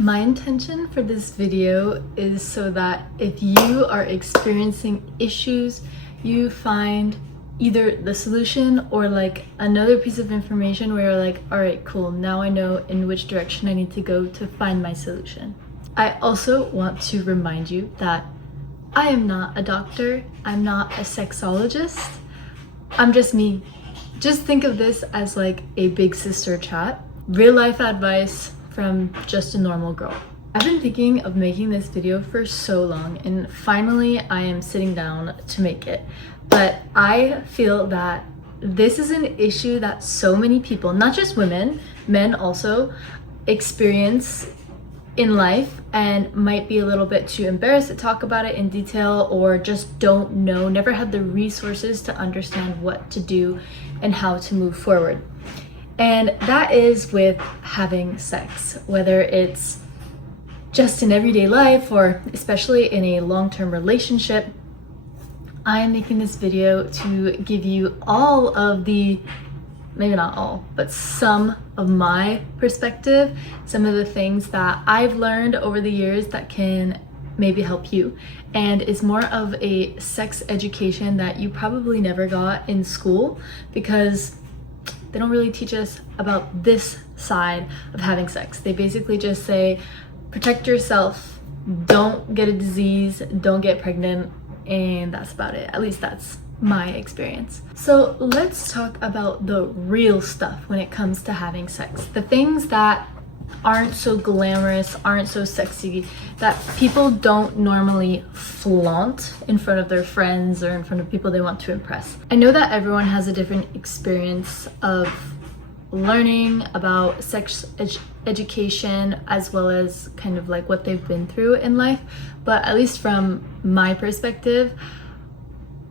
My intention for this video is so that if you are experiencing issues, you find either the solution or like another piece of information where you're like, all right, cool, now I know in which direction I need to go to find my solution. I also want to remind you that I am not a doctor, I'm not a sexologist, I'm just me. Just think of this as like a big sister chat, real life advice from just a normal girl. I've been thinking of making this video for so long and finally I am sitting down to make it. But I feel that this is an issue that so many people, not just women, men also, experience in life and might be a little bit too embarrassed to talk about it in detail or just don't know, never had the resources to understand what to do and how to move forward. And that is with having sex, whether it's just in everyday life or especially in a long-term relationship. I am making this video to give you all of the, maybe not all, but some of my perspective, some of the things that I've learned over the years that can maybe help you. And it's more of a sex education that you probably never got in school because they don't really teach us about this side of having sex. They basically just say, protect yourself, don't get a disease, don't get pregnant, and that's about it. At least that's my experience. So let's talk about the real stuff when it comes to having sex. The things that aren't so glamorous, aren't so sexy, that people don't normally flaunt in front of their friends or in front of people they want to impress. I know that everyone has a different experience of learning about sex education as well as kind of like what they've been through in life, but at least from my perspective,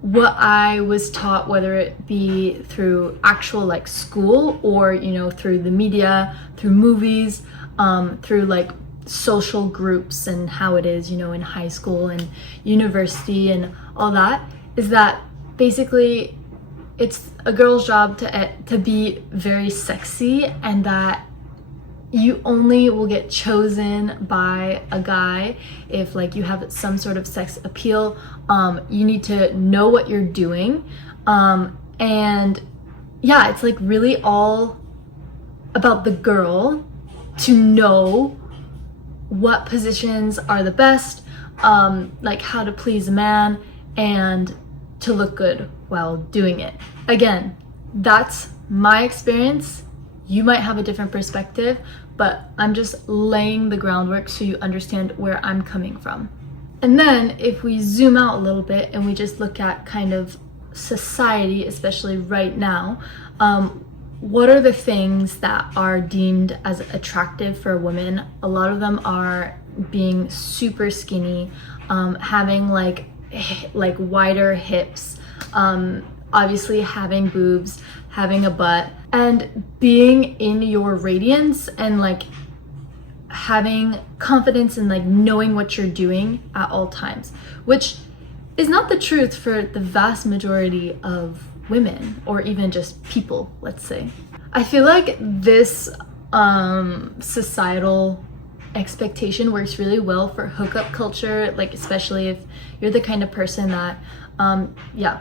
what I was taught, whether it be through actual like school or, you know, through the media, through movies, through like social groups and how it is, you know, in high school and university and all that, is that basically it's a girl's job to be very sexy and that you only will get chosen by a guy if like you have some sort of sex appeal. You need to know what you're doing. And yeah, it's like really all about the girl to know what positions are the best, like how to please a man and to look good while doing it. Again, that's my experience. You might have a different perspective, but I'm just laying the groundwork so you understand where I'm coming from. And then if we zoom out a little bit and we just look at kind of society, especially right now, what are the things that are deemed as attractive for women? A lot of them are being super skinny, having like wider hips, obviously having boobs, having a butt, and being in your radiance and like having confidence and like knowing what you're doing at all times, which is not the truth for the vast majority of women or even just people, let's say. I feel like this societal expectation works really well for hookup culture, like especially if you're the kind of person that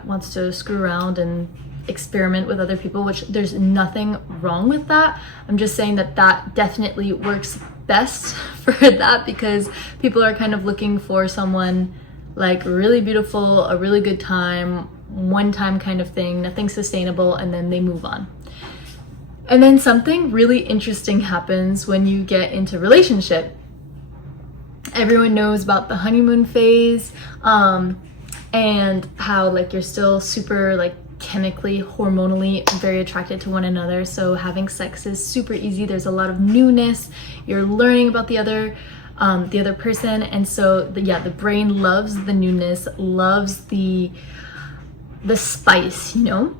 wants to screw around and experiment with other people, which there's nothing wrong with that. I'm just saying that that definitely works best for that because people are kind of looking for someone like really beautiful, a really good time, one time kind of thing, nothing sustainable, and then they move on. And then something really interesting happens when you get into a relationship. Everyone knows about the honeymoon phase, and how like you're still super like chemically, hormonally very attracted to one another. So having sex is super easy. There's a lot of newness. You're learning about the other person, and so the brain loves the newness, loves the spice, you know.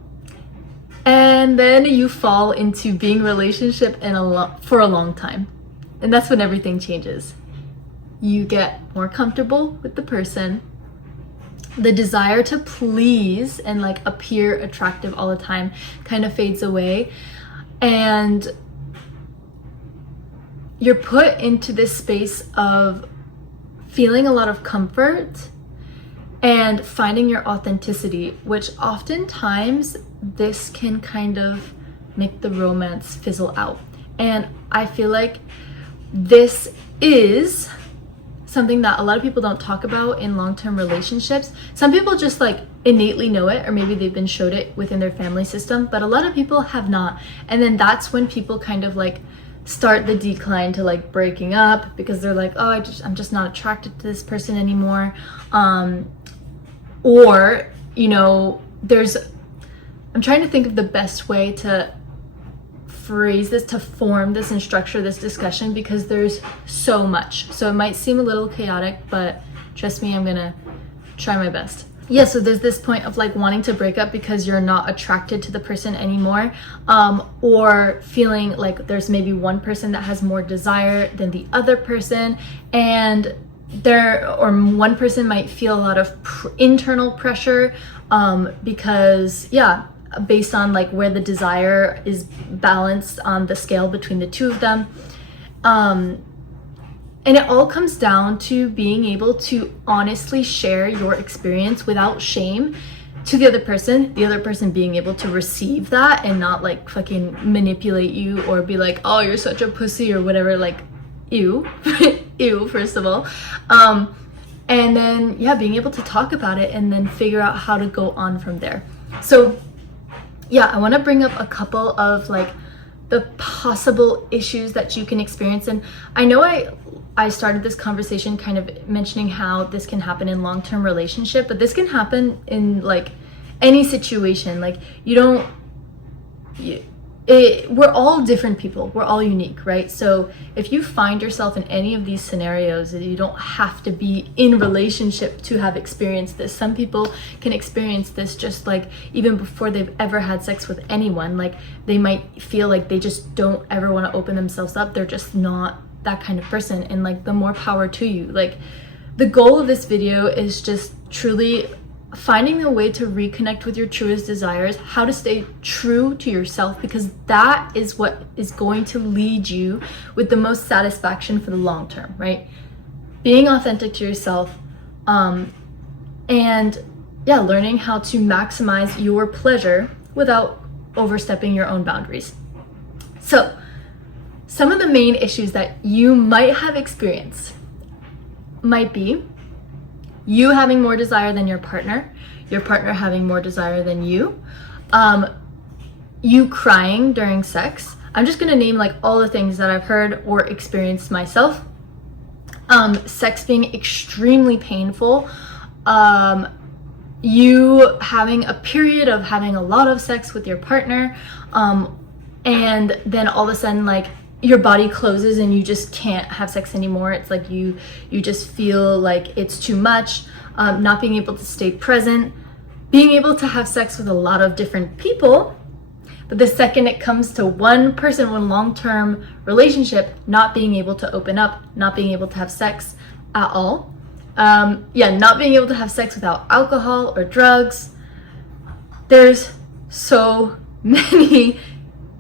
And then you fall into being in a relationship for a long time, and that's when everything changes. You get more comfortable with the person. The desire to please and like appear attractive all the time kind of fades away, and you're put into this space of feeling a lot of comfort and finding your authenticity, which oftentimes this can kind of make the romance fizzle out. And I feel like this is something that a lot of people don't talk about in long-term relationships. Some people just like innately know it, or maybe they've been showed it within their family system, but a lot of people have not. And then that's when people kind of like start the decline to like breaking up, because they're like, oh, I'm just not attracted to this person anymore. Or, you know, I'm trying to think of the best way to phrase this, to form this and structure this discussion, because there's so much. So it might seem a little chaotic, but trust me, I'm gonna try my best. Yeah, so there's this point of like wanting to break up because you're not attracted to the person anymore, or feeling like there's maybe one person that has more desire than the other person, and one person might feel a lot of internal pressure, because based on like where the desire is balanced on the scale between the two of them. And it all comes down to being able to honestly share your experience without shame to the other person being able to receive that and not like fucking manipulate you or be like, oh, you're such a pussy or whatever, like, ew, ew, first of all. And then, being able to talk about it and then figure out how to go on from there. So, I want to bring up a couple of like the possible issues that you can experience. And I know I started this conversation kind of mentioning how this can happen in long-term relationship, but this can happen in like any situation. Like we're all different people. We're all unique, right? So if you find yourself in any of these scenarios, you don't have to be in relationship to have experienced this. Some people can experience this just like even before they've ever had sex with anyone. Like they might feel like they just don't ever want to open themselves up. They're just not that kind of person. And like the more power to you. Like the goal of this video is just truly finding a way to reconnect with your truest desires, how to stay true to yourself, because that is what is going to lead you with the most satisfaction for the long term, right? Being authentic to yourself, and learning how to maximize your pleasure without overstepping your own boundaries. So some of the main issues that you might have experienced might be you having more desire than your partner having more desire than you, you crying during sex. I'm just gonna name like all the things that I've heard or experienced myself. Sex being extremely painful, you having a period of having a lot of sex with your partner, and then all of a sudden like your body closes and you just can't have sex anymore. It's like you just feel like it's too much, not being able to stay present, being able to have sex with a lot of different people, but the second it comes to one person, one long-term relationship, not being able to open up, not being able to have sex at all, not being able to have sex without alcohol or drugs. There's so many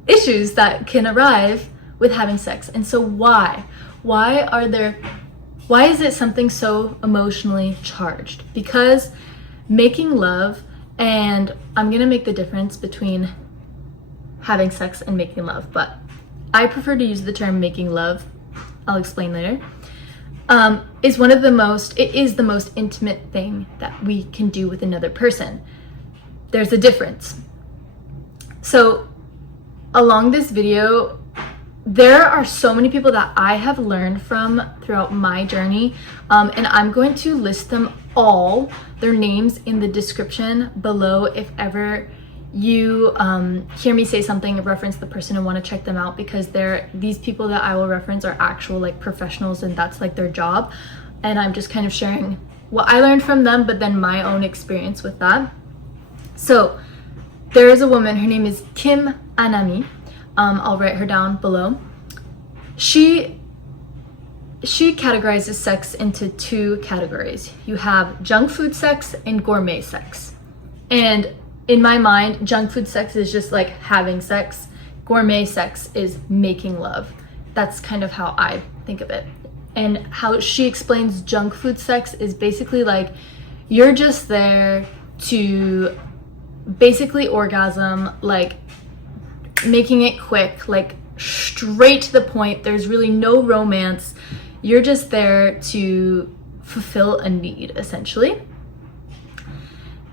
issues that can arrive with having sex. And so why is it something so emotionally charged? Because making love, and I'm gonna make the difference between having sex and making love, but I prefer to use the term making love, I'll explain later, is the most intimate thing that we can do with another person. There's a difference. So along this video, there are so many people that I have learned from throughout my journey, and I'm going to list them all, their names in the description below if ever you hear me say something, reference the person and want to check them out, because these people that I will reference are actual like professionals and that's like their job, and I'm just kind of sharing what I learned from them, but then my own experience with that. So there is a woman, her name is Kim Anami. I'll write her down below. She categorizes sex into two categories. You have junk food sex and gourmet sex. And in my mind, junk food sex is just like having sex. Gourmet sex is making love. That's kind of how I think of it. And how she explains junk food sex is basically like you're just there to basically orgasm, like making it quick, like straight to the point. There's really no romance. You're just there to fulfill a need, essentially.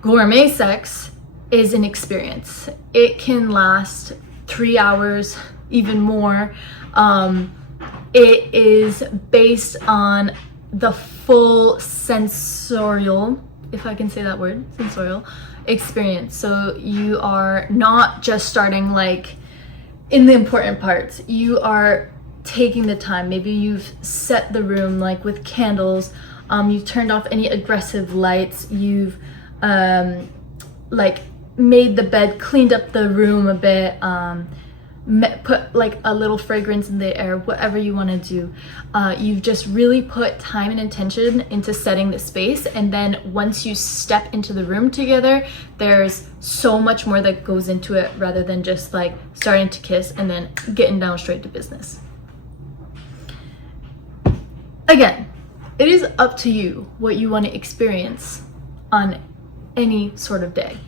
Gourmet sex is an experience. It can last 3 hours, even more. It is based on the full sensorial, if I can say that word, sensorial experience. So you are not just starting like in the important parts. You are taking the time. Maybe you've set the room like with candles. You've turned off any aggressive lights. You've like made the bed, cleaned up the room a bit, put like a little fragrance in the air, whatever you want to do. You've just really put time and intention into setting the space, and then once you step into the room together, there's so much more that goes into it rather than just like starting to kiss and then getting down straight to business. Again, it is up to you what you want to experience on any sort of day.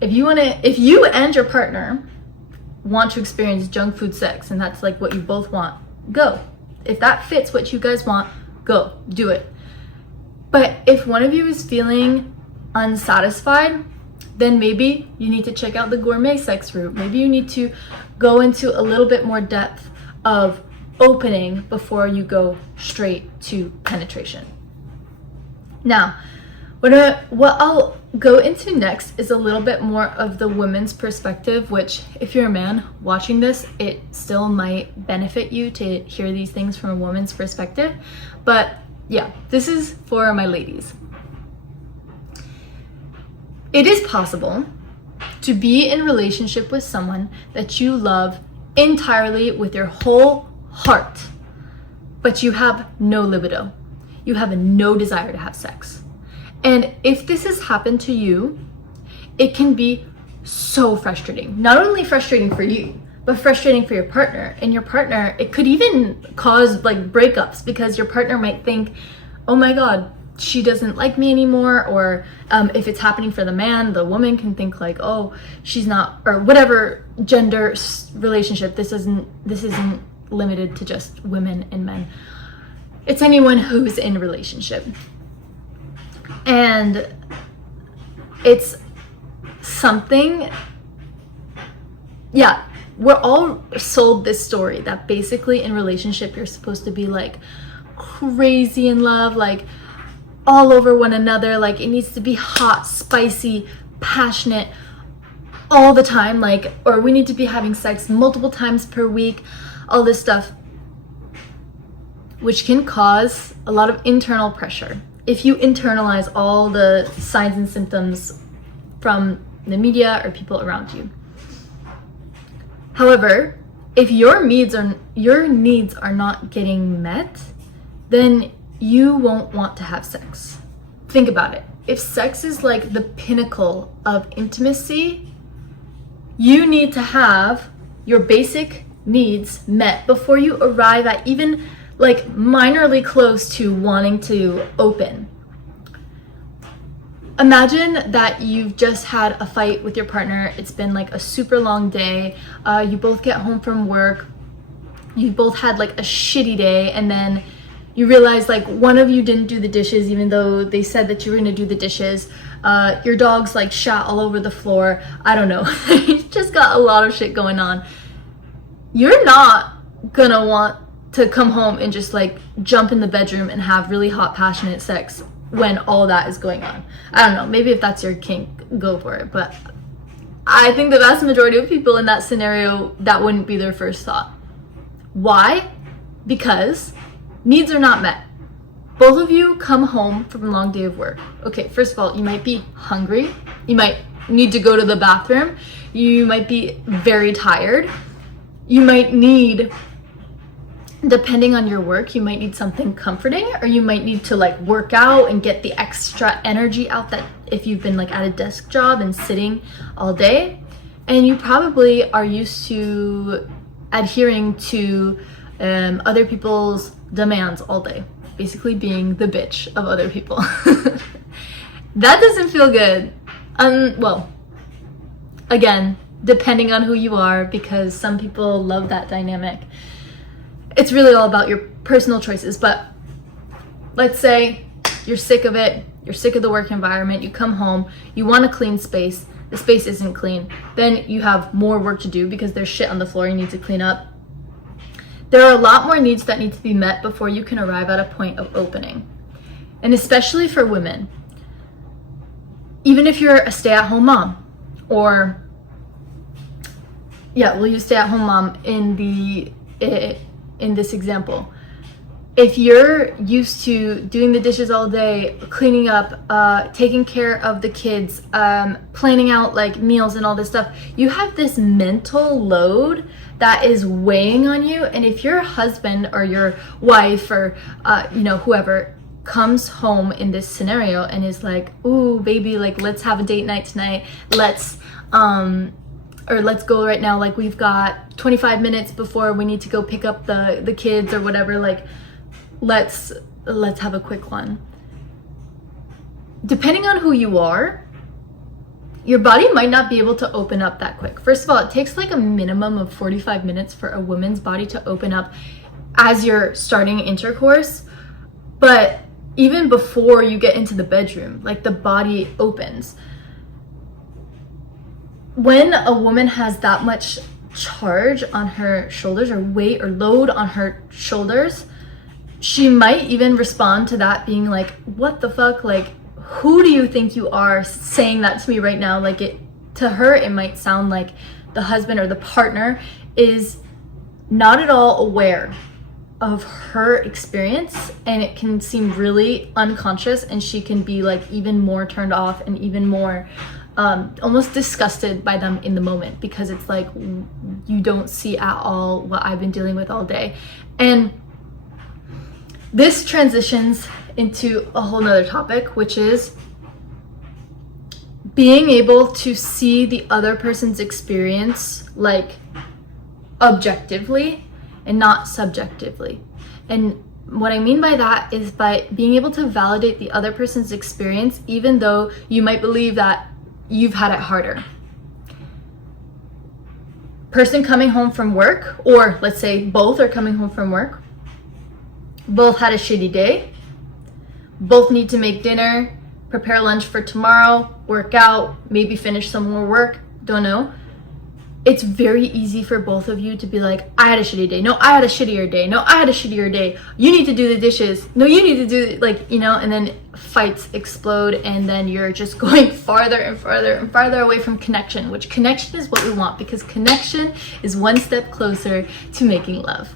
If you and your partner want to experience junk food sex and that's like what you both want, go. If that fits what you guys want, go, do it. But if one of you is feeling unsatisfied, then maybe you need to check out the gourmet sex route. Maybe you need to go into a little bit more depth of opening before you go straight to penetration. Now, what I'll go into next is a little bit more of the woman's perspective, which if you're a man watching this, it still might benefit you to hear these things from a woman's perspective. But yeah, this is for my ladies. It is possible to be in a relationship with someone that you love entirely with your whole heart, but you have no libido. You have no desire to have sex. And if this has happened to you, it can be so frustrating. Not only frustrating for you, but frustrating for your partner. And your partner, it could even cause like breakups because your partner might think, oh my God, she doesn't like me anymore. Or if it's happening for the man, the woman can think like, oh, she's not, or whatever gender relationship. This isn't limited to just women and men. It's anyone who's in a relationship. And it's something, yeah, we're all sold this story that basically in relationship you're supposed to be like crazy in love, like all over one another, like it needs to be hot, spicy, passionate all the time, like, or we need to be having sex multiple times per week, all this stuff, which can cause a lot of internal pressure. If you internalize all the signs and symptoms from the media or people around you. However, if your needs are not getting met, then you won't want to have sex. Think about it. If sex is like the pinnacle of intimacy, you need to have your basic needs met before you arrive at even like minorly close to wanting to open. Imagine that you've just had a fight with your partner. It's been like a super long day. You both get home from work. You both had like a shitty day, and then you realize like one of you didn't do the dishes even though they said that you were gonna do the dishes. Your dog's like shat all over the floor. I don't know. You just got a lot of shit going on. You're not gonna want to come home and just like jump in the bedroom and have really hot, passionate sex when all that is going on. I don't know, maybe if that's your kink, go for it. But I think the vast majority of people in that scenario, that wouldn't be their first thought. Why? Because needs are not met. Both of you come home from a long day of work. Okay, first of all, you might be hungry. You might need to go to the bathroom. You might be very tired. You might need, depending on your work, you might need something comforting, or you might need to like work out and get the extra energy out that if you've been like at a desk job and sitting all day. And you probably are used to adhering to other people's demands all day, basically being the bitch of other people. That doesn't feel good. Well, again, depending on who you are, because some people love that dynamic. It's really all about your personal choices. But let's say you're sick of it, you're sick of the work environment, you come home, you want a clean space, the space isn't clean, then you have more work to do because there's shit on the floor you need to clean up. There are a lot more needs that need to be met before you can arrive at a point of opening. And especially for women, even if you're a stay-at-home mom, or yeah, we'll use stay-at-home mom in this example. If you're used to doing the dishes all day, cleaning up, taking care of the kids, planning out like meals and all this stuff, you have this mental load that is weighing on you. And if your husband or your wife or whoever comes home in this scenario and is like, ooh baby, like let's have a date night tonight, let's go right now, like we've got 25 minutes before we need to go pick up the kids or whatever, like let's have a quick one. Depending on who you are, your body might not be able to open up that quick. First of all, it takes like a minimum of 45 minutes for a woman's body to open up as you're starting intercourse. But even before you get into the bedroom, like the body opens. When a woman has that much charge on her shoulders, or weight or load on her shoulders, she might even respond to that being like, what the fuck? Like, who do you think you are saying that to me right now? Like, to her, it might sound like the husband or the partner is not at all aware of her experience, and it can seem really unconscious, and she can be like even more turned off and even more almost disgusted by them in the moment, because it's like, you don't see at all what I've been dealing with all day. And this transitions into a whole nother topic, which is being able to see the other person's experience like objectively and not subjectively. And what I mean by that is by being able to validate the other person's experience, even though you might believe that you've had it harder. Person coming home from work, or let's say both are coming home from work, both had a shitty day, both need to make dinner, prepare lunch for tomorrow, work out, maybe finish some more work, don't know. It's very easy for both of you to be like, I had a shitty day. No, I had a shittier day. No, I had a shittier day. You need to do the dishes. No, you need to do it. Like, and then fights explode, and then you're just going farther and farther and farther away from connection, which connection is what we want, because connection is one step closer to making love.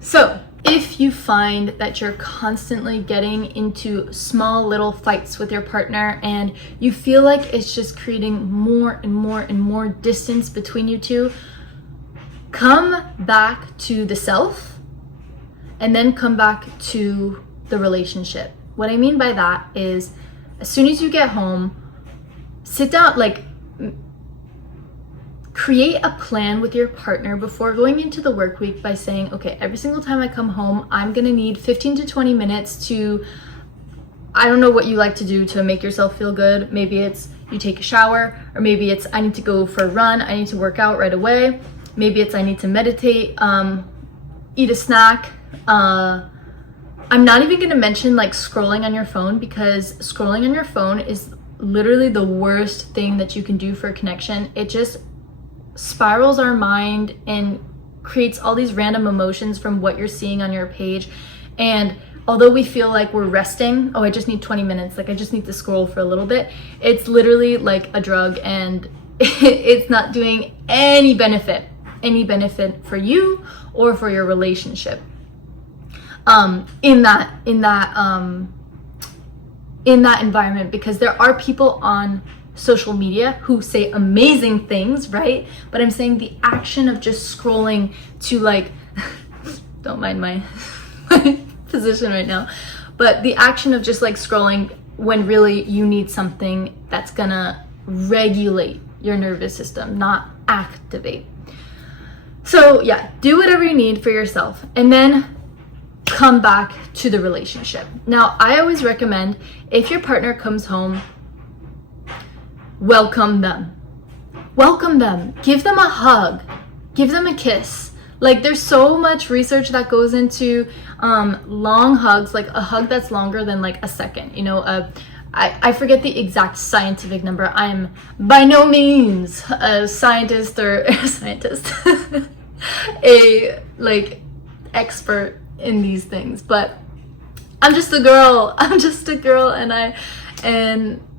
So if you find that you're constantly getting into small little fights with your partner, and you feel like it's just creating more and more and more distance between you two, come back to the self and then come back to the relationship. What I mean by that is, as soon as you get home, sit down, like create a plan with your partner before going into the work week by saying, okay, every single time I come home, I'm gonna need 15 to 20 minutes to, I don't know what you like to do to make yourself feel good. Maybe it's you take a shower, or maybe it's I need to go for a run, I need to work out right away. Maybe it's I need to meditate, eat a snack. I'm not even gonna mention like scrolling on your phone, because scrolling on your phone is literally the worst thing that you can do for a connection. It just spirals our mind and creates all these random emotions from what you're seeing on your page. And although we feel like we're resting, oh, I just need 20 minutes, like I just need to scroll for a little bit, it's literally like a drug, and it's not doing any benefit for you or for your relationship. In that environment, because there are people on social media who say amazing things, right? But I'm saying the action of just scrolling to like, don't mind my position right now, but the action of just like scrolling when really you need something that's gonna regulate your nervous system, not activate. So yeah, do whatever you need for yourself and then come back to the relationship. Now, I always recommend if your partner comes home, welcome them. Welcome them. Give them a hug. Give them a kiss. Like, there's so much research that goes into long hugs, like a hug that's longer than like a second. You know, I forget the exact scientific number. I'm by no means a scientist or a like expert in these things, but I'm just a girl. I'm just a girl, and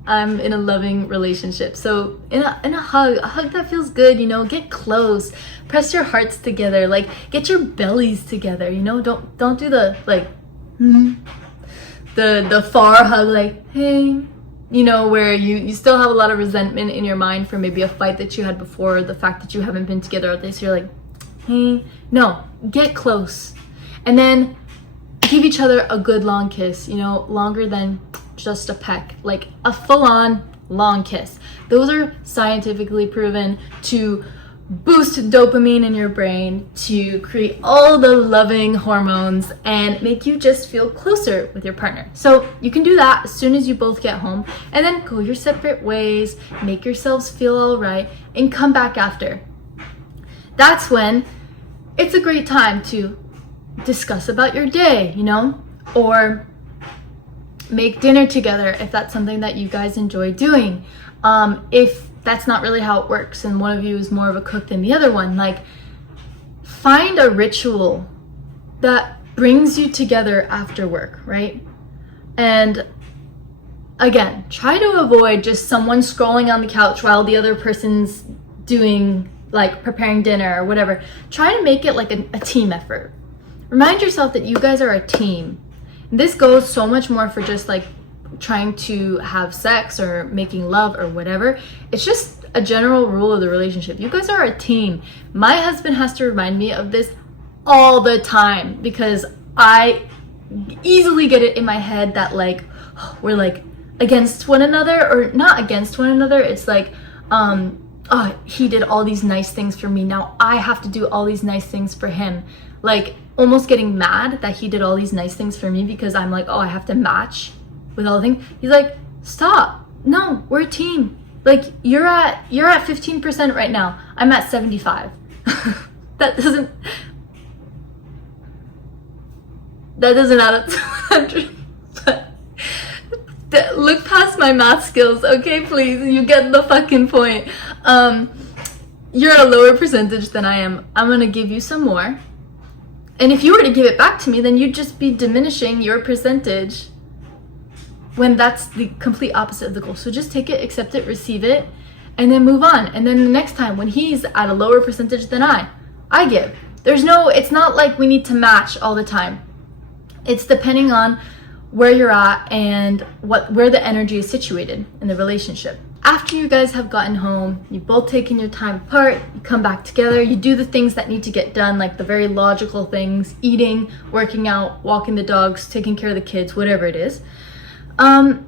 I'm in a loving relationship. So in a hug that feels good, you know, get close, press your hearts together, like get your bellies together, you know, don't do the like the far hug, like, hey, you know, where you still have a lot of resentment in your mind for maybe a fight that you had before, the fact that you haven't been together all day, so you're like, hey. No, get close and then give each other a good long kiss, you know, longer than just a peck, like a full-on long kiss. Those are scientifically proven to boost dopamine in your brain, to create all the loving hormones and make you just feel closer with your partner. So you can do that as soon as you both get home, and then go your separate ways, make yourselves feel all right, and come back after. That's when it's a great time to discuss about your day, you know, or make dinner together if that's something that you guys enjoy doing. If that's not really how it works and one of you is more of a cook than the other one, like, find a ritual that brings you together after work, right? And again, try to avoid just someone scrolling on the couch while the other person's doing, like, preparing dinner or whatever. Try to make it like a team effort. Remind yourself that you guys are a team. This goes so much more for just like trying to have sex or making love or whatever. It's just a general rule of the relationship. You guys are a team. My husband has to remind me of this all the time because I easily get it in my head that like we're like against one another, or not against one another. It's like, oh, he did all these nice things for me, now I have to do all these nice things for him. Like, almost getting mad that he did all these nice things for me because I'm like, oh, I have to match with all the things. He's like, stop. No, we're a team. Like, you're at 15% right now. I'm at 75. That doesn't add up to 100. But look past my math skills, okay, please. You get the fucking point. You're at a lower percentage than I am. I'm gonna give you some more. And if you were to give it back to me, then you'd just be diminishing your percentage when that's the complete opposite of the goal. So just take it, accept it, receive it, and then move on. And then the next time when he's at a lower percentage than I give. It's not like we need to match all the time. It's depending on where you're at and where the energy is situated in the relationship. After you guys have gotten home, you've both taken your time apart, you come back together, you do the things that need to get done, like the very logical things, eating, working out, walking the dogs, taking care of the kids, whatever it is. Then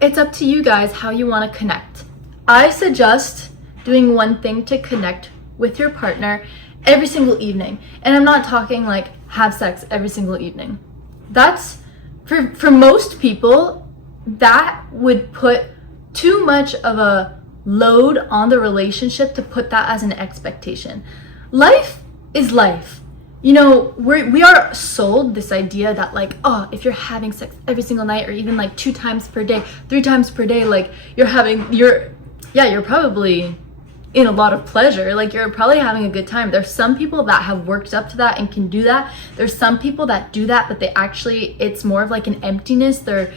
it's up to you guys how you want to connect. I suggest doing one thing to connect with your partner every single evening. And I'm not talking like have sex every single evening. That's, for most people, that would put too much of a load on the relationship to put that as an expectation. Life is life. You know, we are sold this idea that like, oh, if you're having sex every single night or even like 2 times per day, 3 times per day, like you're probably in a lot of pleasure. Like, you're probably having a good time. There's some people that have worked up to that and can do that. There's some people that do that, but it's more of like an emptiness. They're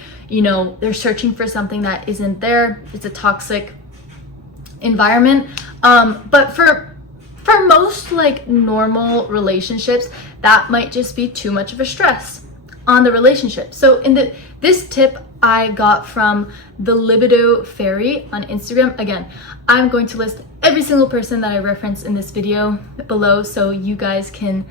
searching for something that isn't there. It's a toxic environment. But for most like normal relationships, that might just be too much of a stress on the relationship. So this tip I got from the Libido Fairy on Instagram. Again, I'm going to list every single person that I reference in this video below so you guys can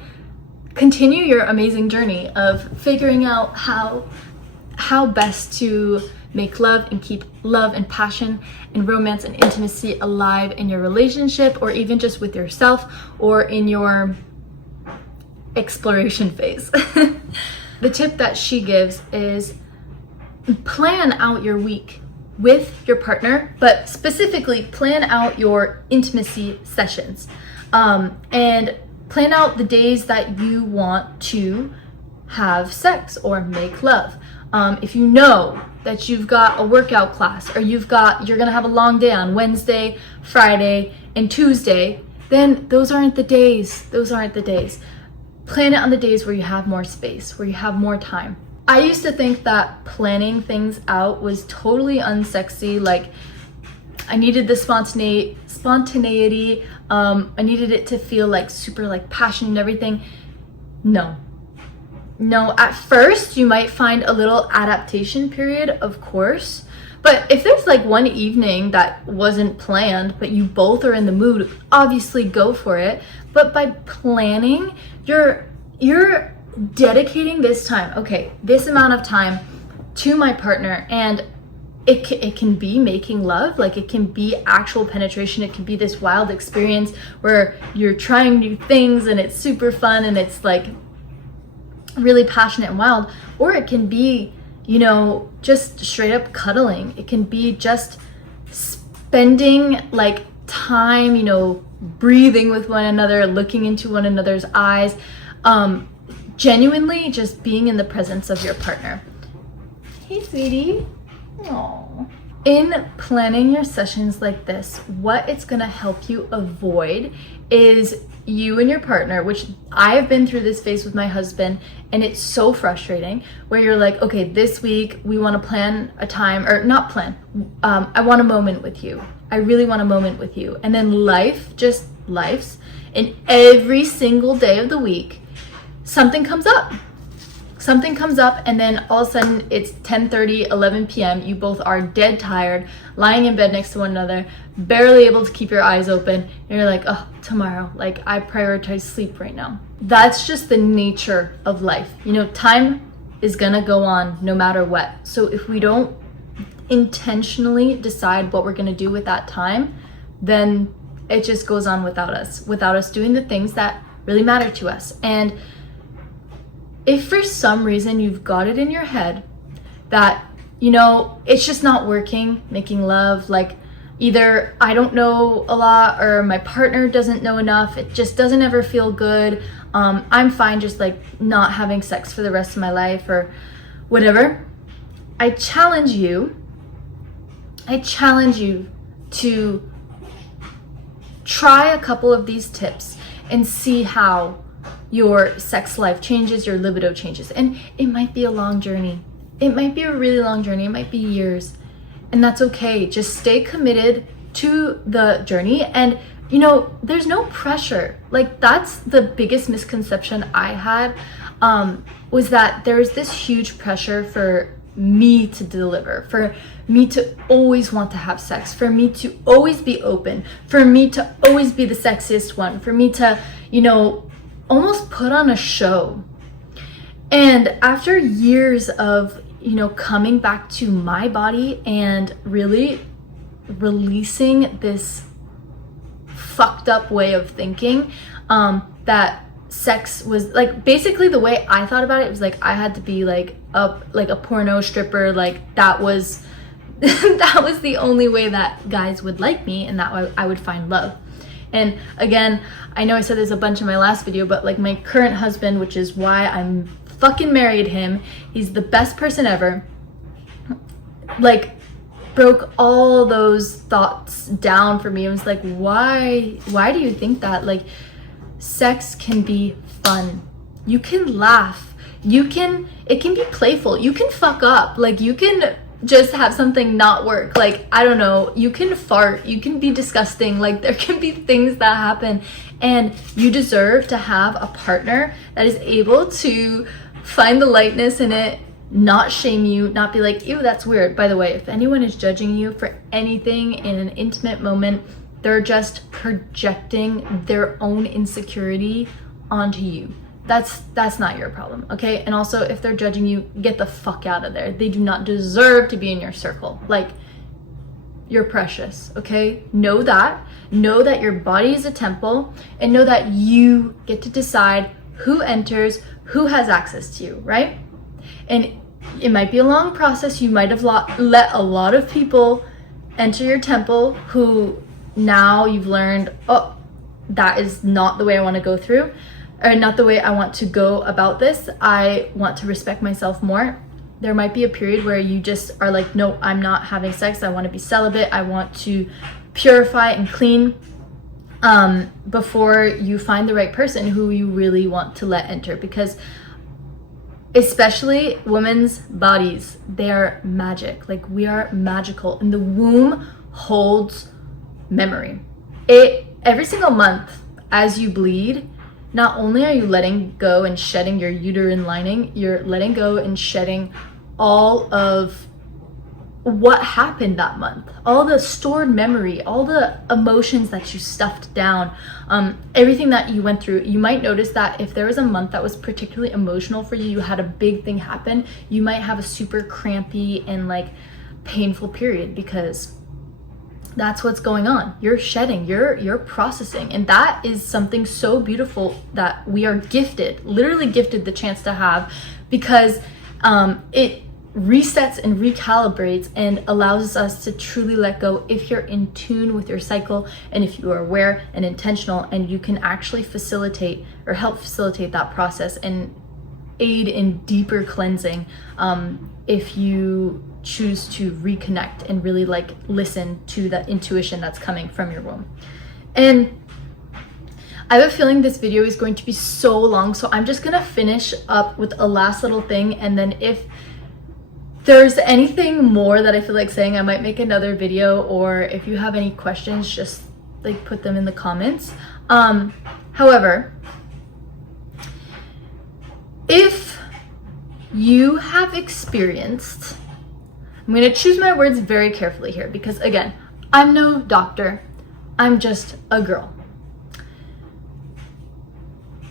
continue your amazing journey of figuring out how best to make love and keep love and passion and romance and intimacy alive in your relationship, or even just with yourself or in your exploration phase. The tip that she gives is plan out your week with your partner, but specifically plan out your intimacy sessions, and plan out the days that you want to have sex or make love. If you know that you've got a workout class, or you're gonna have a long day on Wednesday, Friday, and Tuesday, then those aren't the days. Plan it on the days where you have more space, where you have more time. I used to think that planning things out was totally unsexy. Like, I needed the spontaneity. I needed it to feel like super like passion and everything. No, at first you might find a little adaptation period, of course. But if there's like one evening that wasn't planned, but you both are in the mood, obviously go for it. But by planning, you're dedicating this time, okay, this amount of time to my partner, and it can be making love, like it can be actual penetration, it can be this wild experience where you're trying new things and it's super fun and it's like really passionate and wild, or it can be, you know, just straight up cuddling. It can be just spending like time, you know, breathing with one another, looking into one another's eyes, genuinely just being in the presence of your partner. Hey, sweetie. Aww. In planning your sessions like this, what it's gonna help you avoid is you and your partner, which I have been through this phase with my husband, and it's so frustrating, where you're like, okay, this week we want to plan a time, or not plan, I want a moment with you. I really want a moment with you. And then life just lifes, and every single day of the week, something comes up, and then all of a sudden it's 10:30, 11 p.m. You both are dead tired, lying in bed next to one another, barely able to keep your eyes open, and you're like, oh, tomorrow, like I prioritize sleep right now. That's just the nature of life. You know, time is gonna go on no matter what. So if we don't intentionally decide what we're gonna do with that time, then it just goes on without us doing the things that really matter to us. And if for some reason you've got it in your head that, you know, it's just not working, making love, like either I don't know a lot or my partner doesn't know enough, it just doesn't ever feel good, I'm fine just like not having sex for the rest of my life or whatever, I challenge you to try a couple of these tips and see how your sex life changes, your libido changes. And it might be a long journey. It might be a really long journey. It might be years. And that's okay. Just stay committed to the journey. And, you know, there's no pressure. Like, that's the biggest misconception I had, was that there's this huge pressure for me to deliver, for me to always want to have sex, for me to always be open, for me to always be the sexiest one, for me to, you know, almost put on a show. And after years of, you know, coming back to my body and really releasing this fucked up way of thinking, that sex was like, basically the way I thought about it was like I had to be like a porno stripper, like that was that was the only way that guys would like me and that I would find love. And again, I know I said this a bunch in my last video, but like my current husband, which is why I'm fucking married him, he's the best person ever, like broke all those thoughts down for me. It was like, why do you think that? Like, sex can be fun. You can laugh. It can be playful. You can fuck up. Like, you can just have something not work. Like, I don't know, you can fart, you can be disgusting, like there can be things that happen, and you deserve to have a partner that is able to find the lightness in it, not shame you, not be like, ew, that's weird. By the way, if anyone is judging you for anything in an intimate moment, they're just projecting their own insecurity onto you. that's not your problem, okay? And also, if they're judging you, get the fuck out of there. They do not deserve to be in your circle. Like, you're precious, okay? Know that your body is a temple, and know that you get to decide who enters, who has access to you, right? And it might be a long process. You might have let a lot of people enter your temple who now you've learned, oh, that is not the way I want to go through, or not the way I want to go about this. I want to respect myself more. There might be a period where you just are like, no, I'm not having sex. I want to be celibate. I want to purify and clean before you find the right person who you really want to let enter. Because especially women's bodies, they are magic. Like, we are magical, and the womb holds memory. Every single month as you bleed, not only are you letting go and shedding your uterine lining, you're letting go and shedding all of what happened that month, all the stored memory, all the emotions that you stuffed down, everything that you went through. You might notice that if there was a month that was particularly emotional for you, you had a big thing happen, you might have a super crampy and like painful period, because that's what's going on. You're shedding, you're processing, and that is something so beautiful that we are gifted, literally gifted the chance to have, because it resets and recalibrates and allows us to truly let go if you're in tune with your cycle, and if you are aware and intentional, and you can actually facilitate or help facilitate that process and aid in deeper cleansing if you choose to reconnect and really like listen to that intuition that's coming from your womb. And I have a feeling this video is going to be so long, so I'm just gonna finish up with a last little thing, and then if there's anything more that I feel like saying, I might make another video, or if you have any questions, just like put them in the comments. However, if you have experienced, I'm going to choose my words very carefully here, because again, I'm no doctor, I'm just a girl.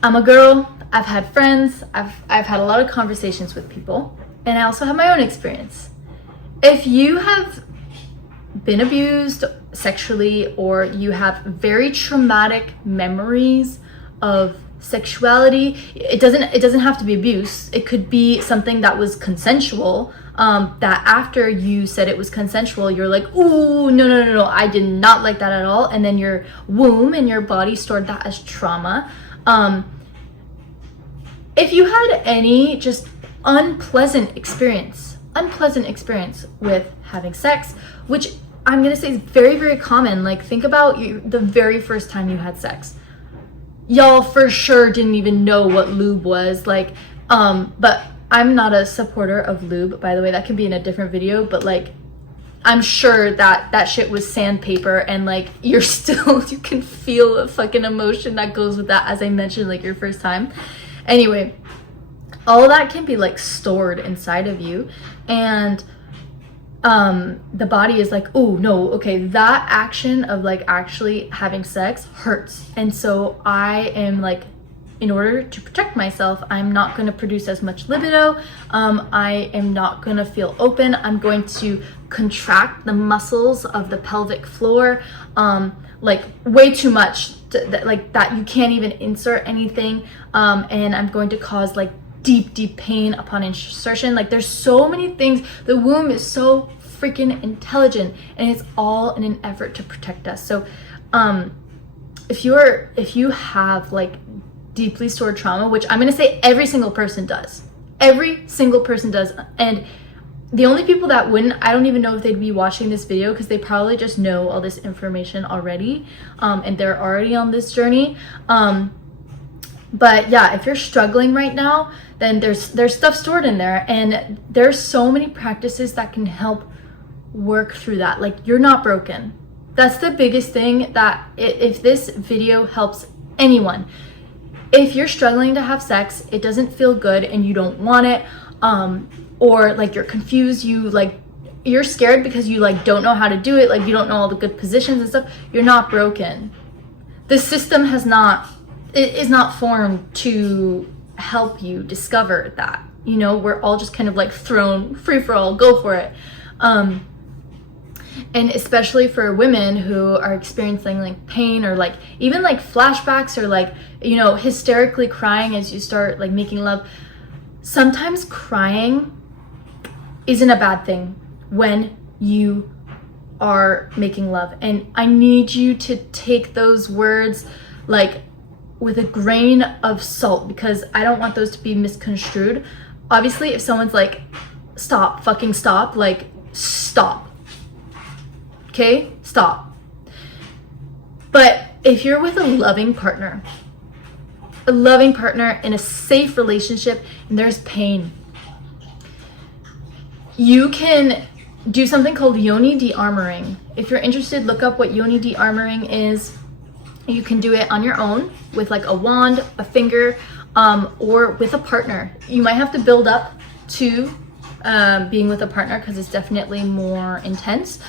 I'm a girl, I've had friends, I've had a lot of conversations with people, and I also have my own experience. If you have been abused sexually, or you have very traumatic memories of sexuality, it doesn't have to be abuse. It could be something that was consensual, that after you said it was consensual, you're like, ooh, no, I did not like that at all, and then your womb and your body stored that as trauma. If you had any just unpleasant experience with having sex, which I'm gonna say is very, very common. Like, think about the very first time you had sex. Y'all for sure didn't even know what lube was. Like, but I'm not a supporter of lube, by the way. That can be in a different video, but like, I'm sure that shit was sandpaper, and like, you can feel the fucking emotion that goes with that, as I mentioned, like your first time. Anyway, all of that can be like stored inside of you, and the body is like, oh no, okay, that action of like actually having sex hurts, and so I am like, in order to protect myself, I'm not going to produce as much libido, I am not going to feel open, I'm going to contract the muscles of the pelvic floor, like way too much, like that you can't even insert anything, and I'm going to cause like deep pain upon insertion. Like, there's so many things. The womb is so freaking intelligent, and it's all in an effort to protect us. So if you have like deeply stored trauma, which I'm gonna say every single person does, and the only people that wouldn't, I don't even know if they'd be watching this video, because they probably just know all this information already, and they're already on this journey. But yeah, if you're struggling right now, then there's stuff stored in there, and there's so many practices that can help work through that. Like, you're not broken. That's the biggest thing, that if this video helps anyone, if you're struggling to have sex, it doesn't feel good and you don't want it, or like you're confused, you're scared because you like don't know how to do it, like you don't know all the good positions and stuff, you're not broken. The system is not formed to help you discover that. You know, we're all just kind of like thrown free for all, go for it. And especially for women who are experiencing like pain or like even like flashbacks or like, you know, hysterically crying as you start like making love. Sometimes crying isn't a bad thing when you are making love. And I need you to take those words like with a grain of salt, because I don't want those to be misconstrued. Obviously, if someone's like, stop, fucking stop, like stop. Okay, stop. But if you're with a loving partner in a safe relationship, and there's pain, you can do something called yoni de-armoring. If you're interested, look up what yoni de-armoring is. You can do it on your own with like a wand, a finger, or with a partner. You might have to build up to being with a partner, because it's definitely more intense,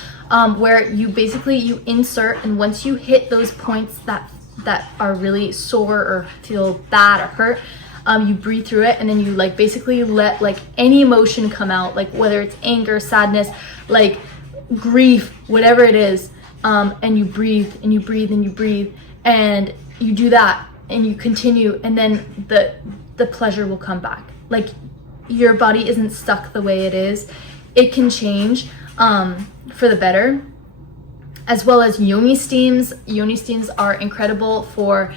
where you basically you insert, and once you hit those points that are really sore or feel bad or hurt, you breathe through it, and then you like basically let like any emotion come out, like whether it's anger, sadness, like grief, whatever it is, and you breathe and you breathe and you breathe, and you do that and you continue, and then the pleasure will come back. Like your body isn't stuck the way it is. It can change for the better. As well as yoni steams. Yoni steams are incredible for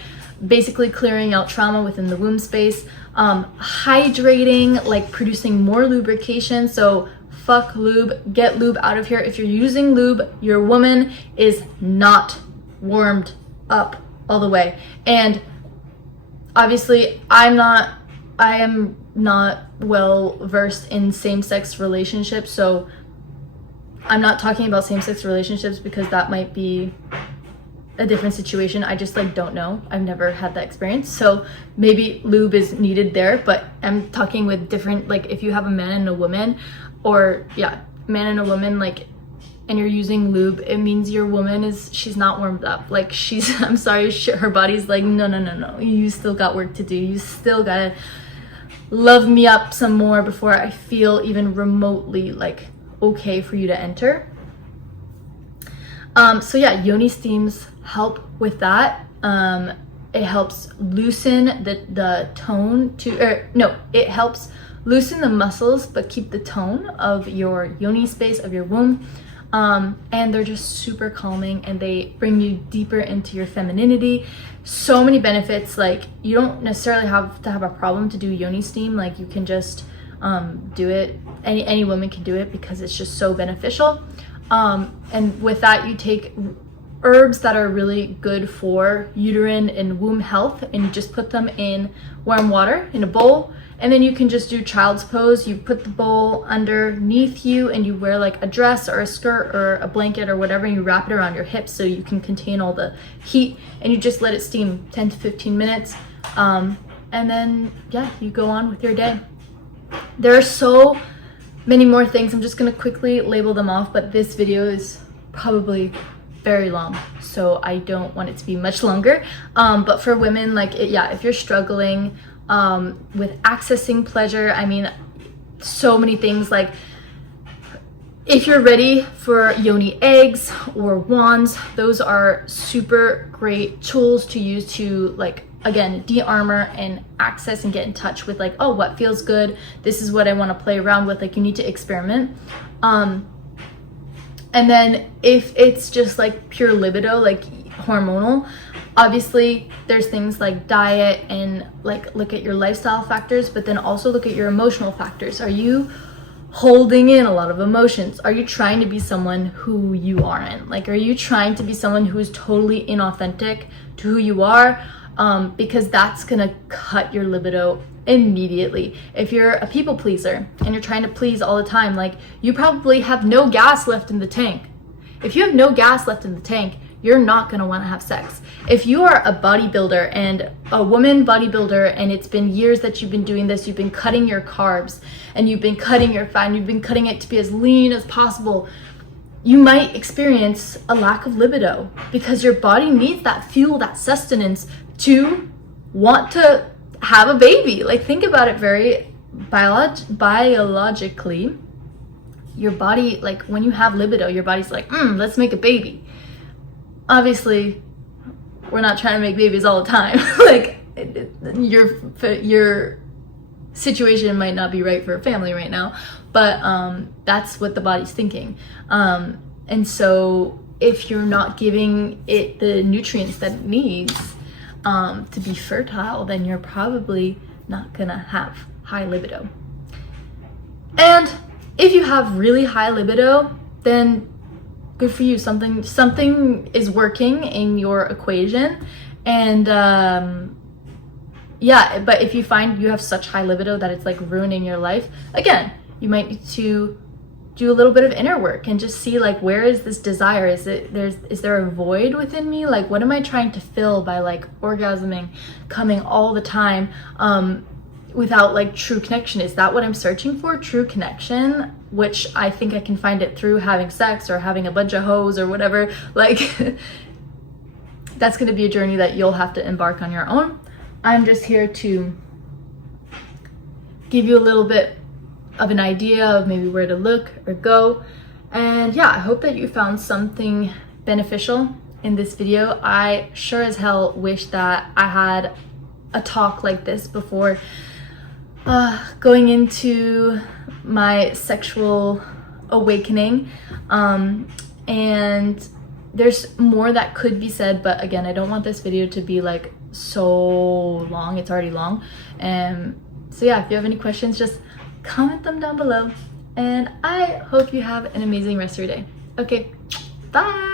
basically clearing out trauma within the womb space, hydrating, like producing more lubrication. So fuck lube, get lube out of here. If you're using lube, your woman is not warmed up all the way. And obviously I am not well versed in same-sex relationships, so I'm not talking about same-sex relationships because that might be a different situation. I just like don't know. I've never had that experience, so maybe lube is needed there. But I'm talking with different, like if you have a man and a woman, or yeah, man and a woman, like, and you're using lube, it means your woman she's not warmed up. Like I'm sorry, her body's like, no, you still got work to do. You still gotta love me up some more before I feel even remotely like okay for you to enter. So yeah, yoni steams help with that. It helps loosen the tone it helps loosen the muscles but keep the tone of your yoni space, of your womb. And they're just super calming, and they bring you deeper into your femininity. So many benefits. Like you don't necessarily have to have a problem to do yoni steam. Like you can just do it. Any woman can do it because it's just so beneficial. And with that, you take herbs that are really good for uterine and womb health, and you just put them in warm water in a bowl, and then you can just do child's pose. You put the bowl underneath you, and you wear like a dress or a skirt or a blanket or whatever, and you wrap it around your hips so you can contain all the heat, and you just let it steam 10 to 15 minutes. And then yeah, you go on with your day. There are so many more things. I'm just gonna quickly label them off, but this video is probably very long, so I don't want it to be much longer. But for women, like if you're struggling with accessing pleasure, I mean, so many things. Like if you're ready for yoni eggs or wands, those are super great tools to use to, like, again, de-armor and access and get in touch with like, oh, what feels good, this is what I want to play around with. Like you need to experiment. And then if it's just like pure libido, like hormonal, obviously there's things like diet and like look at your lifestyle factors, but then also look at your emotional factors. Are you holding in a lot of emotions? Are you trying to be someone who you aren't? Like, are you trying to be someone who is totally inauthentic to who you are? Because that's gonna cut your libido immediately. If you're a people pleaser and you're trying to please all the time, like you probably have no gas left in the tank. If you have no gas left in the tank, you're not gonna wanna have sex. If you are a bodybuilder and a woman bodybuilder, and it's been years that you've been doing this, you've been cutting your carbs and you've been cutting your fat and you've been cutting it to be as lean as possible, you might experience a lack of libido because your body needs that fuel, that sustenance to want to have a baby. Like, think about it very biologically. Your body, like when you have libido, your body's like, let's make a baby. Obviously, we're not trying to make babies all the time. Like, your situation might not be right for a family right now, but that's what the body's thinking. And so if you're not giving it the nutrients that it needs to be fertile, then you're probably not gonna have high libido. And if you have really high libido, then good for you. Something is working in your equation. And yeah, but if you find you have such high libido that it's like ruining your life, again, you might need to do a little bit of inner work and just see, like, where is this desire? Is there a void within me? Like, what am I trying to fill by like orgasming, coming all the time, without like true connection? Is that what I'm searching for? True connection, which I think I can find it through having sex or having a bunch of hoes or whatever. Like, that's going to be a journey that you'll have to embark on your own. I'm just here to give you a little bit of an idea of maybe where to look or go. And yeah, I hope that you found something beneficial in this video. I sure as hell wish that I had a talk like this before going into my sexual awakening. And there's more that could be said, but again, I don't want this video to be like so long. It's already long. So yeah, if you have any questions, just comment them down below, and I hope you have an amazing rest of your day. Okay, bye.